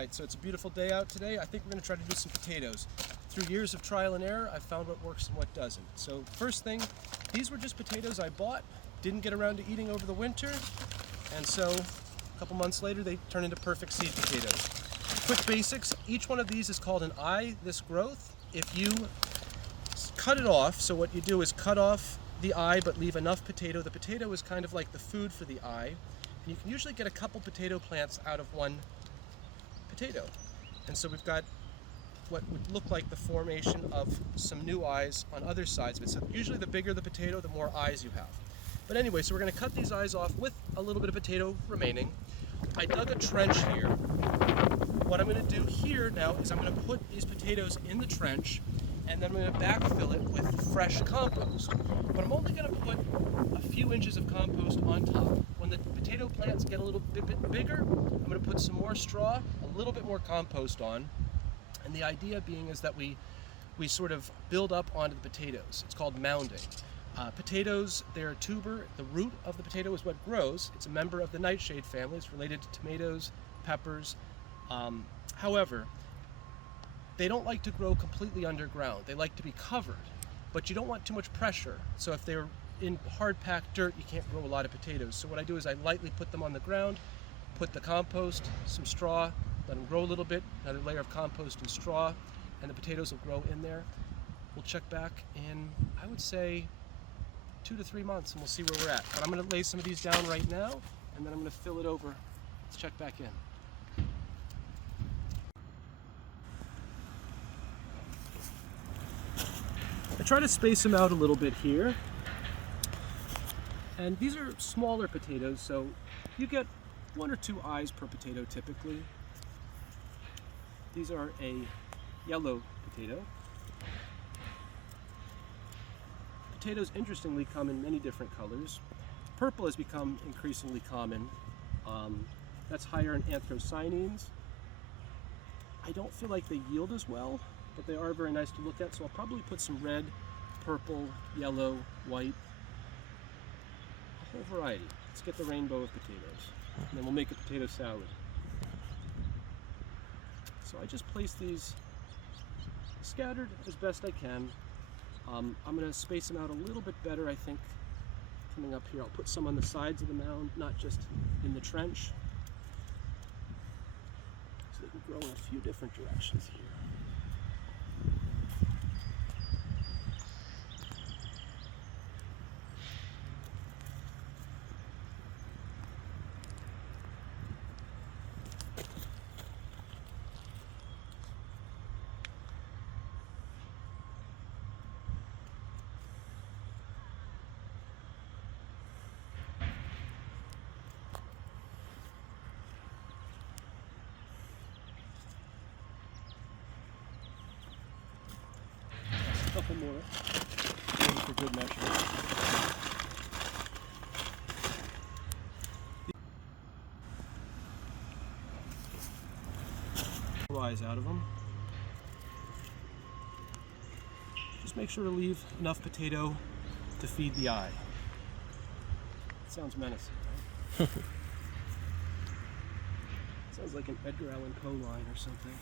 Alright, so it's a beautiful day out today. I think we're going to try to do some potatoes. Through years of trial and error, I've found what works and what doesn't. So first thing, these were just potatoes I bought, didn't get around to eating over the winter, and so a couple months later they turn into perfect seed potatoes. Quick basics, each one of these is called an eye, this growth. If you cut it off, so what you do is cut off the eye but leave enough potato. The potato is kind of like the food for the eye. And you can usually get a couple potato plants out of one potato. And so we've got what would look like the formation of some new eyes on other sides of it. So usually the bigger the potato, the more eyes you have. But anyway, so we're going to cut these eyes off with a little bit of potato remaining. I dug a trench here. What I'm going to do here now is I'm going to put these potatoes in the trench, and then I'm going to backfill it with fresh compost. But I'm only going to put a few inches of compost on top. When the potato plants get a little bit bigger, I'm going to put some more straw, a little bit more compost on. And the idea being is that we sort of build up onto the potatoes. It's called mounding. Potatoes, they're a tuber. The root of the potato is what grows. It's a member of the nightshade family. It's related to tomatoes, peppers. However, they don't like to grow completely underground. They like to be covered, but you don't want too much pressure. So if they're in hard-packed dirt, you can't grow a lot of potatoes. So what I do is I lightly put them on the ground, put the compost, some straw, let them grow a little bit, another layer of compost and straw, and the potatoes will grow in there. We'll check back in, I would say, 2 to 3 months, and we'll see where we're at. But I'm going to lay some of these down right now, and then I'm going to fill it over. Let's check back in. I try to space them out a little bit here. And these are smaller potatoes, so you get 1 or 2 eyes per potato typically. These are a yellow potato. Potatoes, interestingly, come in many different colors. Purple has become increasingly common. That's higher in anthocyanins. I don't feel like they yield as well, but they are very nice to look at, so I'll probably put some red, purple, yellow, white, a whole variety. Let's get the rainbow of potatoes, and then we'll make a potato salad. So I just place these scattered as best I can. I'm going to space them out a little bit better, I think, coming up here. I'll put some on the sides of the mound, not just in the trench, so they can grow in a few different directions here. A couple more, maybe for good measure. Eyes out of them. Just make sure to leave enough potato to feed the eye. It sounds menacing, right? Sounds like an Edgar Allan Poe line or something.